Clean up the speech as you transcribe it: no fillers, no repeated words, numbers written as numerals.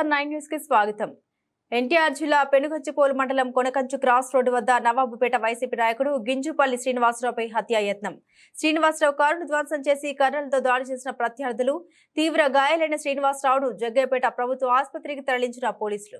SR9 news కి స్వాగతం. ఎన్టీఆర్ జిల్లా పెనుగంచిప్రోలు మండలం కొనకంచు క్రాస్ రోడ్డు వద్ద నవాబుపేట వైసీపీ నాయకుడు గింజుపల్లి శ్రీనివాసరావుపై హత్యాయత్నం. శ్రీనివాసరావు కారును ధ్వంసం చేసి కర్రలతో దాడి చేసిన ప్రత్యర్థులు తీవ్ర గాయాలైన శ్రీనివాసరావును జగ్గయ్యపేట ప్రభుత్వ ఆసుపత్రికి తరలించిన పోలీసులు.